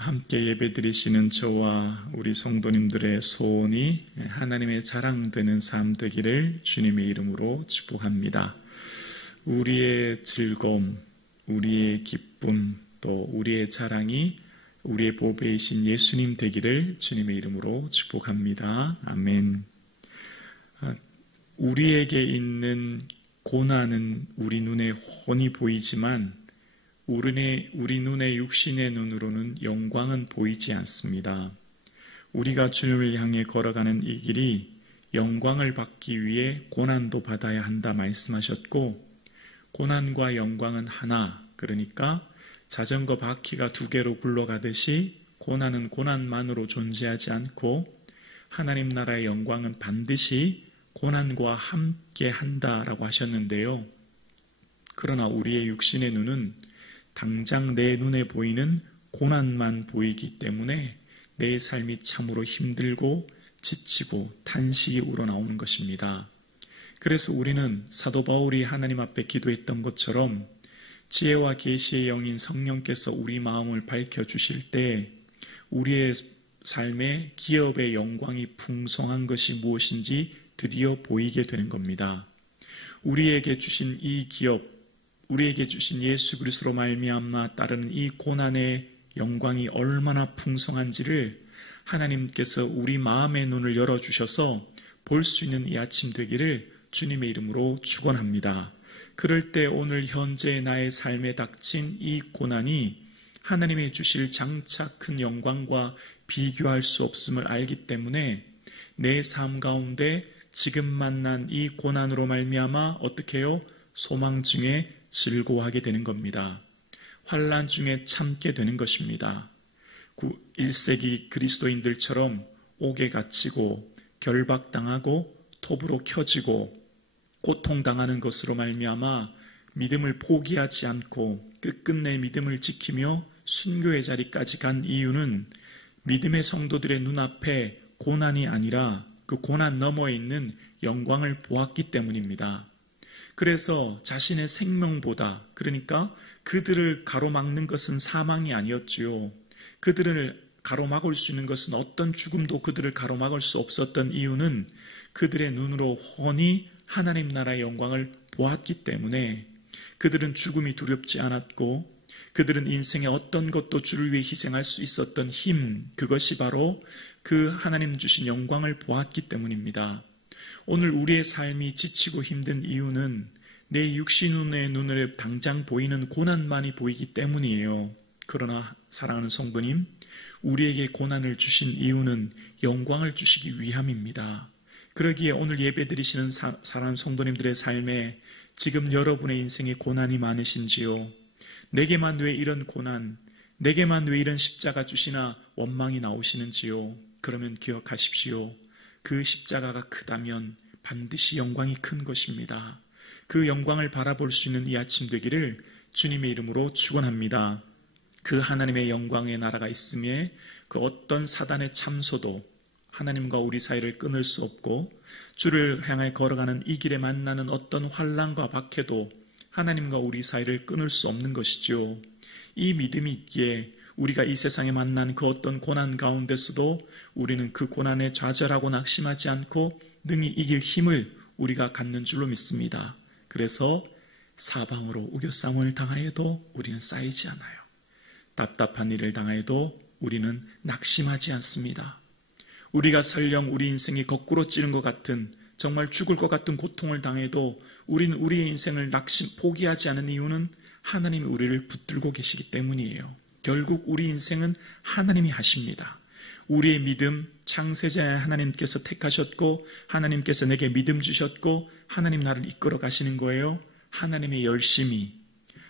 함께 예배드리시는 저와 우리 성도님들의 소원이 하나님의 자랑되는 삶 되기를 주님의 이름으로 축복합니다. 우리의 즐거움, 우리의 기쁨, 또 우리의 자랑이 우리의 보배이신 예수님 되기를 주님의 이름으로 축복합니다. 아멘. 우리에게 있는 고난은 우리 눈에 훤히 보이지만 우리 눈의 육신의 눈으로는 영광은 보이지 않습니다. 우리가 주님을 향해 걸어가는 이 길이 영광을 받기 위해 고난도 받아야 한다 말씀하셨고, 고난과 영광은 하나, 그러니까 자전거 바퀴가 두 개로 굴러가듯이 고난은 고난만으로 존재하지 않고 하나님 나라의 영광은 반드시 고난과 함께 한다라고 하셨는데요. 그러나 우리의 육신의 눈은 당장 내 눈에 보이는 고난만 보이기 때문에 내 삶이 참으로 힘들고 지치고 탄식이 우러나오는 것입니다. 그래서 우리는 사도 바울이 하나님 앞에 기도했던 것처럼 지혜와 계시의 영인 성령께서 우리 마음을 밝혀주실 때 우리의 삶의 기업의 영광이 풍성한 것이 무엇인지 드디어 보이게 되는 겁니다. 우리에게 주신 이 기업, 우리에게 주신 예수 그리스도로 말미암아 따르는 이 고난의 영광이 얼마나 풍성한지를 하나님께서 우리 마음의 눈을 열어주셔서 볼 수 있는 이 아침 되기를 주님의 이름으로 축원합니다. 그럴 때 오늘 현재 나의 삶에 닥친 이 고난이 하나님이 주실 장차 큰 영광과 비교할 수 없음을 알기 때문에 내 삶 가운데 지금 만난 이 고난으로 말미암아 어떻게 해요? 소망 중에 즐거워하게 되는 겁니다. 환난 중에 참게 되는 것입니다. 1세기 그리스도인들처럼 옥에 갇히고 결박당하고 톱으로 켜지고 고통당하는 것으로 말미암아 믿음을 포기하지 않고 끝끝내 믿음을 지키며 순교의 자리까지 간 이유는 믿음의 성도들의 눈앞에 고난이 아니라 그 고난 너머에 있는 영광을 보았기 때문입니다. 그래서 자신의 생명보다, 그러니까 그들을 가로막는 것은 사망이 아니었지요. 그들을 가로막을 수 있는 것은 어떤 죽음도 그들을 가로막을 수 없었던 이유는 그들의 눈으로 훤히 하나님 나라의 영광을 보았기 때문에 그들은 죽음이 두렵지 않았고 그들은 인생의 어떤 것도 주를 위해 희생할 수 있었던 힘, 그것이 바로 그 하나님 주신 영광을 보았기 때문입니다. 오늘 우리의 삶이 지치고 힘든 이유는 내 육신의 눈에 당장 보이는 고난만이 보이기 때문이에요. 그러나 사랑하는 성도님, 우리에게 고난을 주신 이유는 영광을 주시기 위함입니다. 그러기에 오늘 예배드리시는 사랑하는 성도님들의 삶에 지금 여러분의 인생에 고난이 많으신지요? 내게만 왜 이런 고난, 내게만 왜 이런 십자가 주시나 원망이 나오시는지요? 그러면 기억하십시오. 그 십자가가 크다면 반드시 영광이 큰 것입니다. 그 영광을 바라볼 수 있는 이 아침 되기를 주님의 이름으로 축원합니다. 그 하나님의 영광의 나라가 있음에 그 어떤 사단의 참소도 하나님과 우리 사이를 끊을 수 없고 주를 향해 걸어가는 이 길에 만나는 어떤 환난과 박해도 하나님과 우리 사이를 끊을 수 없는 것이죠. 이 믿음이 있기에 우리가 이 세상에 만난 그 어떤 고난 가운데서도 우리는 그 고난에 좌절하고 낙심하지 않고 능히 이길 힘을 우리가 갖는 줄로 믿습니다. 그래서 사방으로 우겨싸움을 당하여도 우리는 쌓이지 않아요. 답답한 일을 당하여도 우리는 낙심하지 않습니다. 우리가 설령 우리 인생이 거꾸로 찌른 것 같은 정말 죽을 것 같은 고통을 당해도 우리는 우리의 인생을 포기하지 않은 이유는 하나님이 우리를 붙들고 계시기 때문이에요. 결국 우리 인생은 하나님이 하십니다. 우리의 믿음, 창세자의 하나님께서 택하셨고 하나님께서 내게 믿음 주셨고 하나님 나를 이끌어 가시는 거예요. 하나님의 열심이,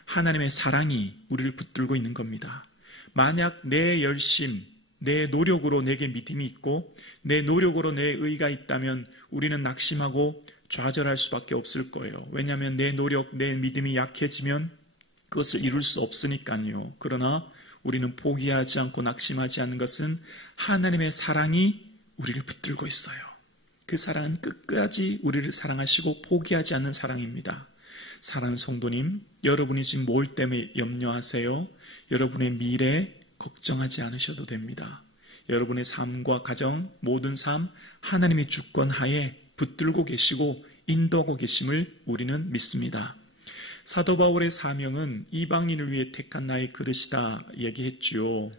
하나님의 사랑이 우리를 붙들고 있는 겁니다. 만약 내 열심, 내 노력으로 내게 믿음이 있고 내 노력으로 내 의가 있다면 우리는 낙심하고 좌절할 수밖에 없을 거예요. 왜냐하면 내 노력, 내 믿음이 약해지면 그것을 이룰 수 없으니까요. 그러나 우리는 포기하지 않고 낙심하지 않는 것은 하나님의 사랑이 우리를 붙들고 있어요. 그 사랑은 끝까지 우리를 사랑하시고 포기하지 않는 사랑입니다. 사랑하는 성도님, 여러분이 지금 뭘 때문에 염려하세요? 여러분의 미래, 걱정하지 않으셔도 됩니다. 여러분의 삶과 가정, 모든 삶 하나님의 주권하에 붙들고 계시고 인도하고 계심을 우리는 믿습니다. 사도 바울의 사명은 이방인을 위해 택한 나의 그릇이다 얘기했지요.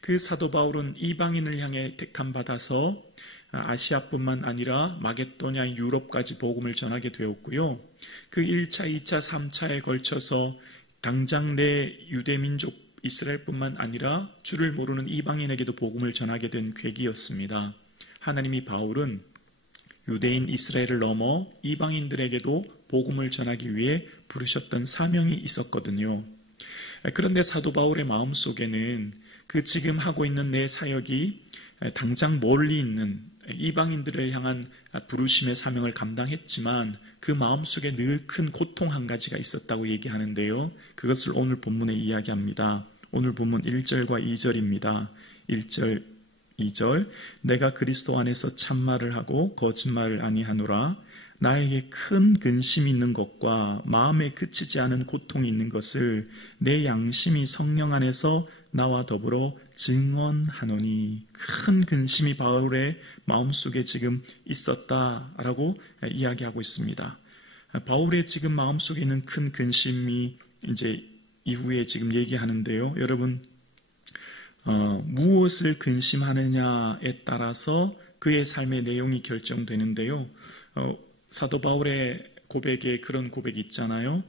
그 사도 바울은 이방인을 향해 택함 받아서 아시아뿐만 아니라 마게도냐, 유럽까지 복음을 전하게 되었고요. 그 1차, 2차, 3차에 걸쳐서 당장 내 유대민족 이스라엘뿐만 아니라 주를 모르는 이방인에게도 복음을 전하게 된 계기였습니다. 하나님이 바울은 유대인 이스라엘을 넘어 이방인들에게도 복음을 전하기 위해 부르셨던 사명이 있었거든요. 그런데 사도 바울의 마음속에는 그 지금 하고 있는 내 사역이 당장 멀리 있는 이방인들을 향한 부르심의 사명을 감당했지만 그 마음속에 늘 큰 고통 한 가지가 있었다고 얘기하는데요. 그것을 오늘 본문에 이야기합니다. 오늘 본문 1절과 2절입니다. 1절, 2절 내가 그리스도 안에서 참말을 하고 거짓말을 아니하노라. 나에게 큰 근심이 있는 것과 마음에 그치지 않은 고통이 있는 것을 내 양심이 성령 안에서 나와 더불어 증언하노니. 큰 근심이 바울의 마음속에 지금 있었다라고 이야기하고 있습니다. 바울의 지금 마음속에 있는 큰 근심이 이제 이후에 지금 얘기하는데요. 여러분, 무엇을 근심하느냐에 따라서 그의 삶의 내용이 결정되는데요. 사도 바울의 고백에 그런 고백이 있잖아요.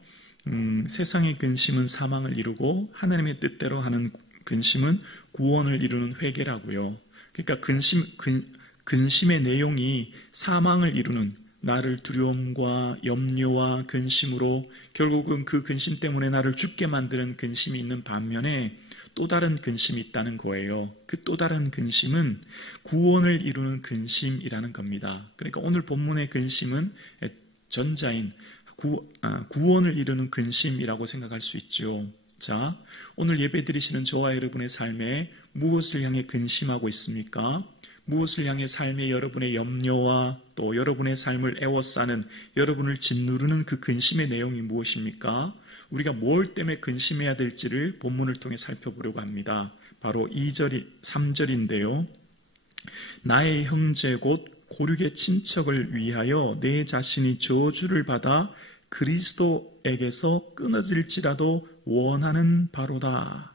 세상의 근심은 사망을 이루고 하나님의 뜻대로 하는 근심은 구원을 이루는 회개라고요. 그러니까 근심의 내용이 사망을 이루는, 나를 두려움과 염려와 근심으로 결국은 그 근심 때문에 나를 죽게 만드는 근심이 있는 반면에 또 다른 근심이 있다는 거예요. 그 또 다른 근심은 구원을 이루는 근심이라는 겁니다. 그러니까 오늘 본문의 근심은 전자인 구원을 이루는 근심이라고 생각할 수 있죠. 자, 오늘 예배 드리시는 저와 여러분의 삶에 무엇을 향해 근심하고 있습니까? 무엇을 향해 삶의 여러분의 염려와 또 여러분의 삶을 애워싸는, 여러분을 짓누르는 그 근심의 내용이 무엇입니까? 우리가 뭘 때문에 근심해야 될지를 본문을 통해 살펴보려고 합니다. 바로 3절인데요. 나의 형제 곧 고륙의 친척을 위하여 내 자신이 저주를 받아 그리스도에게서 끊어질지라도 원하는 바로다.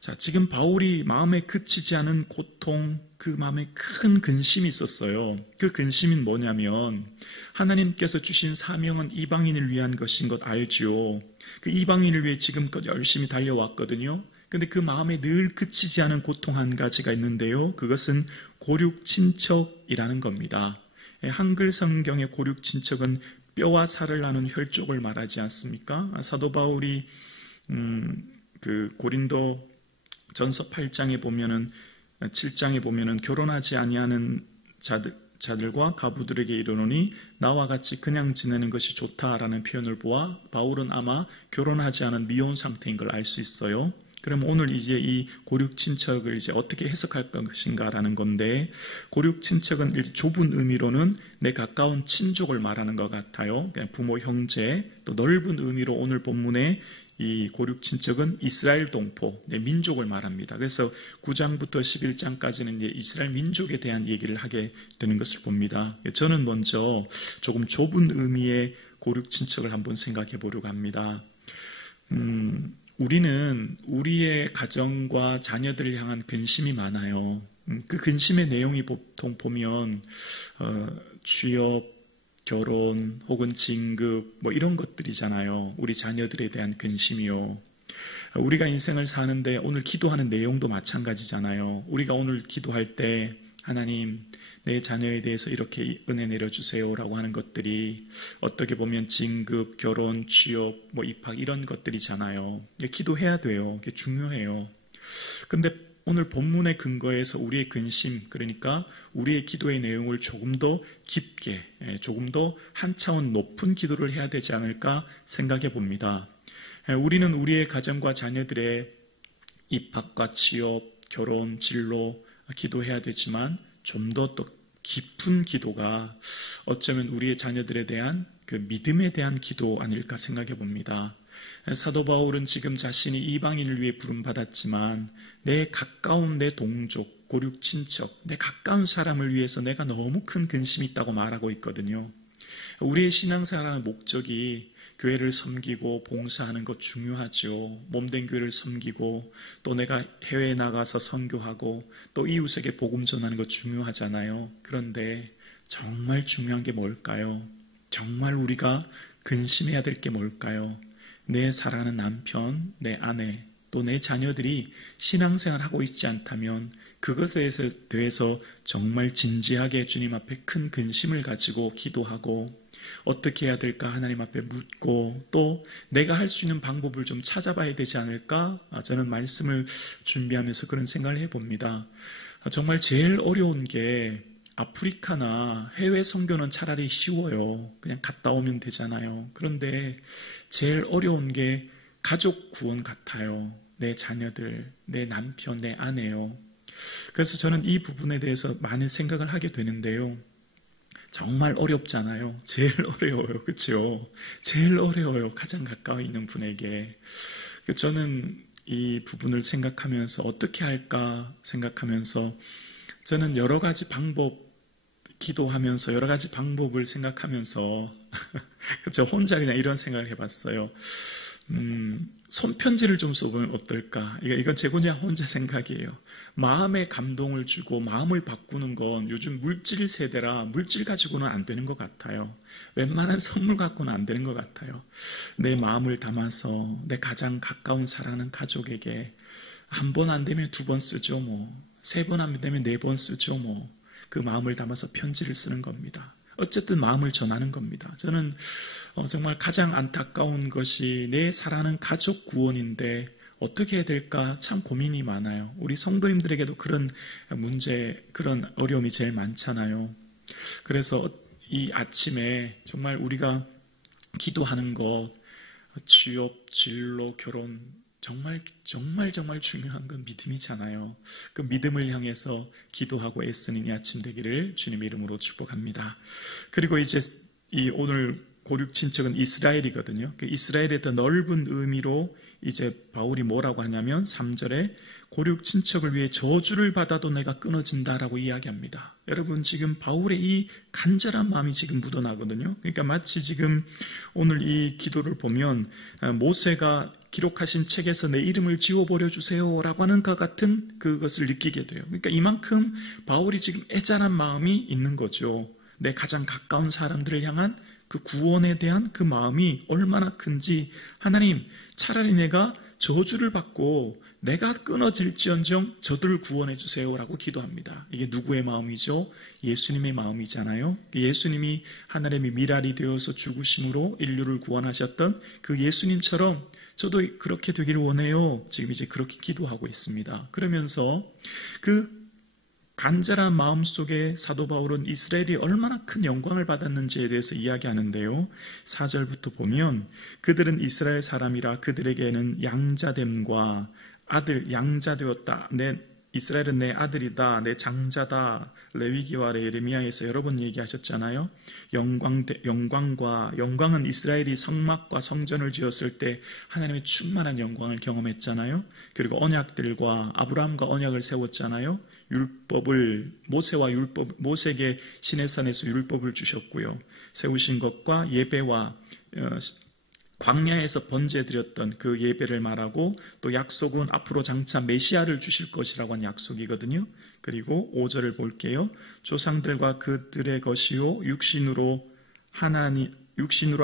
자, 지금 바울이 마음에 그치지 않은 고통, 그 마음에 큰 근심이 있었어요. 그 근심은 뭐냐면 하나님께서 주신 사명은 이방인을 위한 것인 것 알지요. 그 이방인을 위해 지금껏 열심히 달려왔거든요. 근데 그 마음에 늘 그치지 않은 고통 한 가지가 있는데요. 그것은 고륙 친척이라는 겁니다. 한글 성경의 고륙 친척은 뼈와 살을 나눈 혈족을 말하지 않습니까? 사도 바울이 그 고린도 전서 8장에 보면은 7장에 보면은 결혼하지 아니하는 자들과 가부들에게 이르노니 나와 같이 그냥 지내는 것이 좋다라는 표현을 보아 바울은 아마 결혼하지 않은 미혼 상태인 걸 알 수 있어요. 그럼 오늘 이제 이 고륙 친척을 이제 어떻게 해석할 것인가라는 건데, 고륙 친척은 좁은 의미로는 내 가까운 친족을 말하는 것 같아요. 그냥 부모, 형제. 또 넓은 의미로 오늘 본문에 이 고륙 친척은 이스라엘 동포, 민족을 말합니다. 그래서 9장부터 11장까지는 이제 이스라엘 민족에 대한 얘기를 하게 되는 것을 봅니다. 저는 먼저 조금 좁은 의미의 고륙 친척을 한번 생각해 보려고 합니다. 우리는 우리의 가정과 자녀들을 향한 근심이 많아요. 그 근심의 내용이 보통 보면 취업, 결혼 혹은 진급 뭐 이런 것들이잖아요. 우리 자녀들에 대한 근심이요. 우리가 인생을 사는데 오늘 기도하는 내용도 마찬가지잖아요. 우리가 오늘 기도할 때 하나님 내 자녀에 대해서 이렇게 은혜 내려주세요라고 하는 것들이 어떻게 보면 진급, 결혼, 취업, 뭐 입학 이런 것들이잖아요. 기도해야 돼요. 그게 중요해요. 근데 오늘 본문의 근거에서 우리의 근심, 그러니까 우리의 기도의 내용을 조금 더 깊게, 조금 더 한 차원 높은 기도를 해야 되지 않을까 생각해 봅니다. 우리는 우리의 가정과 자녀들의 입학과 취업, 결혼, 진로 기도해야 되지만 좀 더 깊은 기도가 어쩌면 우리의 자녀들에 대한 그 믿음에 대한 기도 아닐까 생각해 봅니다. 사도 바울은 지금 자신이 이방인을 위해 부름받았지만 내 가까운 내 동족, 고륙 친척, 내 가까운 사람을 위해서 내가 너무 큰 근심이 있다고 말하고 있거든요. 우리의 신앙생활의 목적이 교회를 섬기고 봉사하는 것 중요하죠. 몸된 교회를 섬기고 또 내가 해외에 나가서 선교하고 또 이웃에게 복음 전하는 것 중요하잖아요. 그런데 정말 중요한 게 뭘까요? 정말 우리가 근심해야 될 게 뭘까요? 내 사랑하는 남편, 내 아내, 또 내 자녀들이 신앙생활을 하고 있지 않다면 그것에 대해서 정말 진지하게 주님 앞에 큰 근심을 가지고 기도하고 어떻게 해야 될까 하나님 앞에 묻고 또 내가 할 수 있는 방법을 좀 찾아봐야 되지 않을까? 저는 말씀을 준비하면서 그런 생각을 해봅니다. 정말 제일 어려운 게 아프리카나 해외 선교는 차라리 쉬워요. 그냥 갔다 오면 되잖아요. 그런데 제일 어려운 게 가족 구원 같아요. 내 자녀들, 내 남편, 내 아내요. 그래서 저는 이 부분에 대해서 많은 생각을 하게 되는데요. 정말 어렵잖아요. 제일 어려워요. 그렇죠? 제일 어려워요. 가장 가까이 있는 분에게. 저는 이 부분을 생각하면서 어떻게 할까 생각하면서 저는 여러 가지 방법 기도하면서 여러 가지 방법을 생각하면서 저 혼자 그냥 이런 생각을 해봤어요. 손편지를 좀 써보면 어떨까? 이건 제 그냥 혼자 생각이에요. 마음에 감동을 주고 마음을 바꾸는 건 요즘 물질 세대라 물질 가지고는 안 되는 것 같아요. 웬만한 선물 갖고는 안 되는 것 같아요. 내 마음을 담아서 내 가장 가까운 사랑하는 가족에게 한 번 안 되면 2번 쓰죠 뭐. 3번 안 되면 4번 쓰죠 뭐. 그 마음을 담아서 편지를 쓰는 겁니다. 어쨌든 마음을 전하는 겁니다. 저는 정말 가장 안타까운 것이 내 사랑하는 가족 구원인데 어떻게 해야 될까 참 고민이 많아요. 우리 성도님들에게도 그런 문제, 그런 어려움이 제일 많잖아요. 그래서 이 아침에 정말 우리가 기도하는 것, 취업, 진로, 결혼 정말 중요한 건 믿음이잖아요. 그 믿음을 향해서 기도하고 애쓰는 이 아침 되기를 주님의 이름으로 축복합니다. 그리고 이제 이 오늘 고륙 친척은 이스라엘이거든요. 그 이스라엘의 더 넓은 의미로 이제 바울이 뭐라고 하냐면 3절에 고륙 친척을 위해 저주를 받아도 내가 끊어진다라고 이야기합니다. 여러분 지금 바울의 이 간절한 마음이 지금 묻어나거든요. 그러니까 마치 지금 오늘 이 기도를 보면 모세가 기록하신 책에서 내 이름을 지워버려 주세요 라고 하는 것 같은 그것을 느끼게 돼요. 그러니까 이만큼 바울이 지금 애잔한 마음이 있는 거죠. 내 가장 가까운 사람들을 향한 그 구원에 대한 그 마음이 얼마나 큰지 하나님 차라리 내가 저주를 받고 내가 끊어질지언정 저들을 구원해 주세요라고 기도합니다. 이게 누구의 마음이죠? 예수님의 마음이잖아요. 예수님이 하나님의 미랄이 되어서 죽으심으로 인류를 구원하셨던 그 예수님처럼 저도 그렇게 되기를 원해요. 지금 이제 그렇게 기도하고 있습니다. 그러면서 그 간절한 마음 속에 사도 바울은 이스라엘이 얼마나 큰 영광을 받았는지에 대해서 이야기하는데요. 4절부터 보면 그들은 이스라엘 사람이라 그들에게는 양자됨과 아들 양자되었다. 이스라엘은 내 아들이다. 내 장자다. 레위기와 예레미야에서 여러 번 얘기하셨잖아요. 영광은 이스라엘이 성막과 성전을 지었을 때 하나님의 충만한 영광을 경험했잖아요. 그리고 언약들과 아브라함과 언약을 세웠잖아요. 율법을 모세에게 시내산에서 율법을 주셨고요. 세우신 것과 예배와 광야에서 번제드렸던 그 예배를 말하고 또 약속은 앞으로 장차 메시아를 주실 것이라고 한 약속이거든요. 그리고 5절을 볼게요. 조상들과 그들의 것이요 육신으로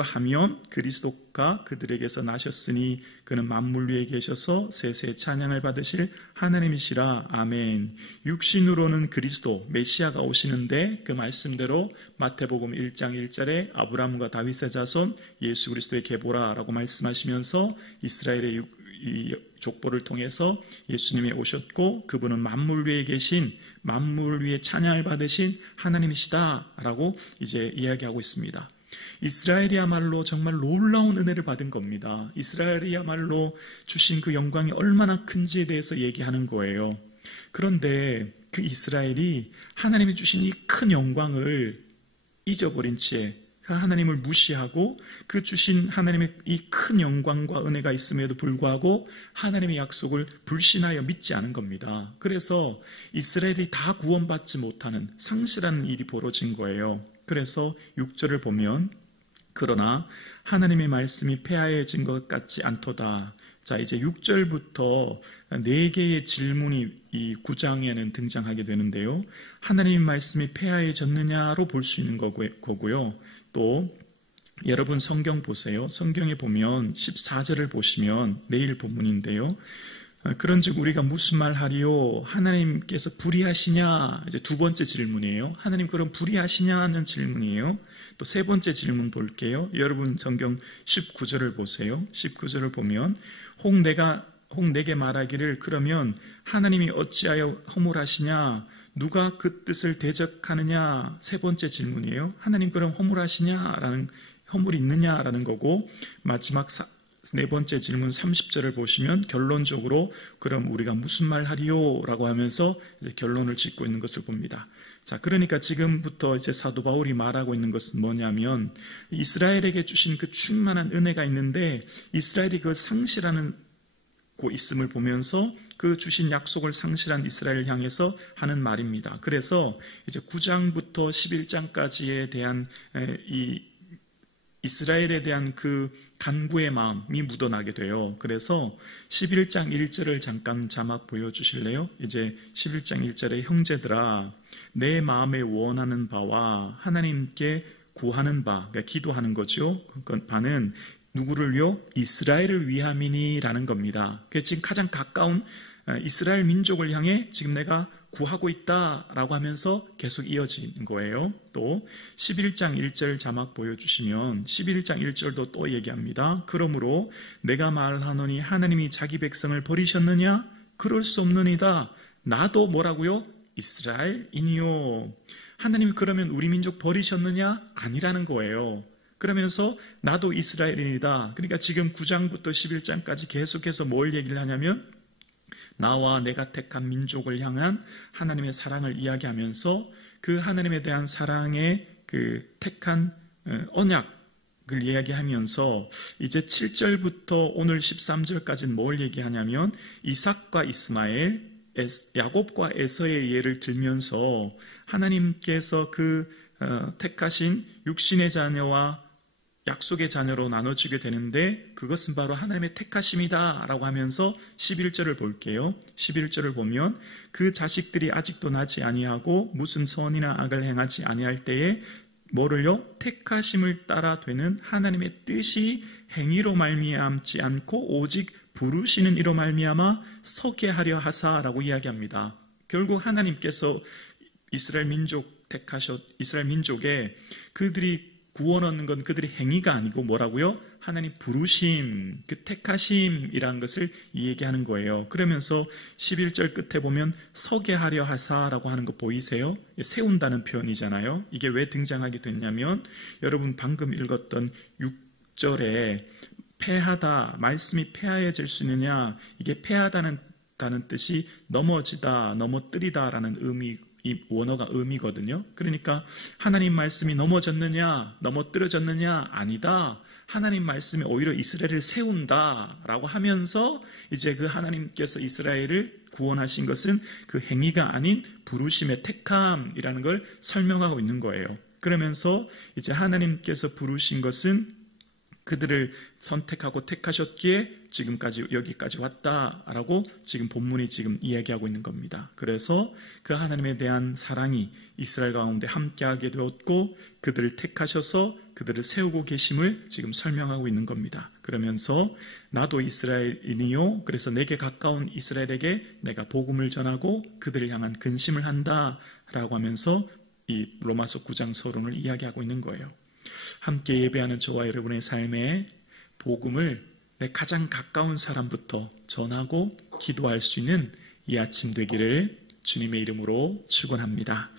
하면 그리스도가 그들에게서 나셨으니 그는 만물 위에 계셔서 세세 찬양을 받으실 하나님이시라. 아멘. 육신으로는 그리스도 메시아가 오시는데 그 말씀대로 마태복음 1장 1절에 아브라함과 다윗의 자손 예수 그리스도의 계보라라고 말씀하시면서 이스라엘의 이 족보를 통해서 예수님이 오셨고 그분은 만물 위에 계신 만물 위에 찬양을 받으신 하나님이시다라고 이제 이야기하고 있습니다. 이스라엘이야말로 정말 놀라운 은혜를 받은 겁니다. 이스라엘이야말로 주신 그 영광이 얼마나 큰지에 대해서 얘기하는 거예요. 그런데 그 이스라엘이 하나님이 주신 이 큰 영광을 잊어버린 채 하나님을 무시하고 그 주신 하나님의 이 큰 영광과 은혜가 있음에도 불구하고 하나님의 약속을 불신하여 믿지 않은 겁니다. 그래서 이스라엘이 다 구원받지 못하는 상실하는 일이 벌어진 거예요. 그래서 6절을 보면 그러나 하나님의 말씀이 폐하여진 것 같지 않도다. 자, 이제 6절부터 4개의 질문이 이 9장에는 등장하게 되는데요. 하나님의 말씀이 폐하여졌느냐로 볼 수 있는 거고요. 또 여러분 성경 보세요. 성경에 보면 14절을 보시면 내일 본문인데요. 그런즉 우리가 무슨 말 하리요? 하나님께서 불의하시냐? 이제 두 번째 질문이에요. 하나님 그럼 불의하시냐는 질문이에요. 또 세 번째 질문 볼게요. 여러분 성경 19절을 보세요. 19절을 보면 혹 내게 말하기를 그러면 하나님이 어찌하여 허물하시냐? 누가 그 뜻을 대적하느냐? 세 번째 질문이에요. 하나님 그럼 허물하시냐라는 허물이 있느냐라는 거고 마지막 네 번째 질문 30절을 보시면 결론적으로 그럼 우리가 무슨 말 하리요? 라고 하면서 이제 결론을 짓고 있는 것을 봅니다. 자, 그러니까 지금부터 이제 사도 바울이 말하고 있는 것은 뭐냐면 이스라엘에게 주신 그 충만한 은혜가 있는데 이스라엘이 그걸 상실하는 고 있음을 보면서 그 주신 약속을 상실한 이스라엘을 향해서 하는 말입니다. 그래서 이제 9장부터 11장까지에 대한 이 이스라엘에 대한 그 간구의 마음이 묻어나게 돼요. 그래서 11장 1절을 잠깐 자막 보여주실래요? 이제 11장 1절에 형제들아 내 마음에 원하는 바와 하나님께 구하는 바, 그러니까 기도하는 거죠. 그 바는 누구를요? 이스라엘을 위함이니라는 겁니다. 지금 가장 가까운 이스라엘 민족을 향해 지금 내가 구하고 있다라고 하면서 계속 이어지는 거예요. 또 11장 1절 자막 보여주시면 11장 1절도 또 얘기합니다. 그러므로 내가 말하노니 하나님이 자기 백성을 버리셨느냐? 그럴 수 없느니다. 나도 뭐라고요? 이스라엘이니요. 하나님이 그러면 우리 민족 버리셨느냐? 아니라는 거예요. 그러면서 나도 이스라엘인이다. 그러니까 지금 9장부터 11장까지 계속해서 뭘 얘기를 하냐면 나와 내가 택한 민족을 향한 하나님의 사랑을 이야기하면서 그 하나님에 대한 사랑의 그 택한 언약을 이야기하면서 이제 7절부터 오늘 13절까지는 뭘 얘기하냐면 이삭과 이스마엘, 야곱과 에서의 예를 들면서 하나님께서 그 택하신 육신의 자녀와 약속의 자녀로 나눠주게 되는데 그것은 바로 하나님의 택하심이다 라고 하면서 11절을 볼게요. 11절을 보면 그 자식들이 아직도 나지 아니하고 무슨 선이나 악을 행하지 아니할 때에 뭐를요? 택하심을 따라 되는 하나님의 뜻이 행위로 말미암지 않고 오직 부르시는 이로 말미암아 서게 하려 하사라고 이야기합니다. 결국 하나님께서 이스라엘 민족에 그들이 구원 얻는 건 그들의 행위가 아니고 뭐라고요? 하나님 부르심, 그 택하심이라는 것을 얘기하는 거예요. 그러면서 11절 끝에 보면 서게 하려 하사라고 하는 거 보이세요? 세운다는 표현이잖아요. 이게 왜 등장하게 됐냐면 여러분 방금 읽었던 6절에 패하다, 말씀이 패하여질 수 있느냐, 이게 패하다는 뜻이 넘어지다, 넘어뜨리다라는 이 원어가 의미거든요. 그러니까 하나님 말씀이 넘어졌느냐, 넘어뜨려졌느냐, 아니다. 하나님 말씀이 오히려 이스라엘을 세운다라고 하면서 이제 그 하나님께서 이스라엘을 구원하신 것은 그 행위가 아닌 부르심의 택함이라는 걸 설명하고 있는 거예요. 그러면서 이제 하나님께서 부르신 것은 그들을 선택하고 택하셨기에 지금까지 여기까지 왔다라고 지금 본문이 지금 이야기하고 있는 겁니다. 그래서 그 하나님에 대한 사랑이 이스라엘 가운데 함께하게 되었고 그들을 택하셔서 그들을 세우고 계심을 지금 설명하고 있는 겁니다. 그러면서 나도 이스라엘이니요. 그래서 내게 가까운 이스라엘에게 내가 복음을 전하고 그들을 향한 근심을 한다라고 하면서 이 로마서 9장 서론을 이야기하고 있는 거예요. 함께 예배하는 저와 여러분의 삶에 복음을 내 가장 가까운 사람부터 전하고 기도할 수 있는 이 아침 되기를 주님의 이름으로 축원합니다.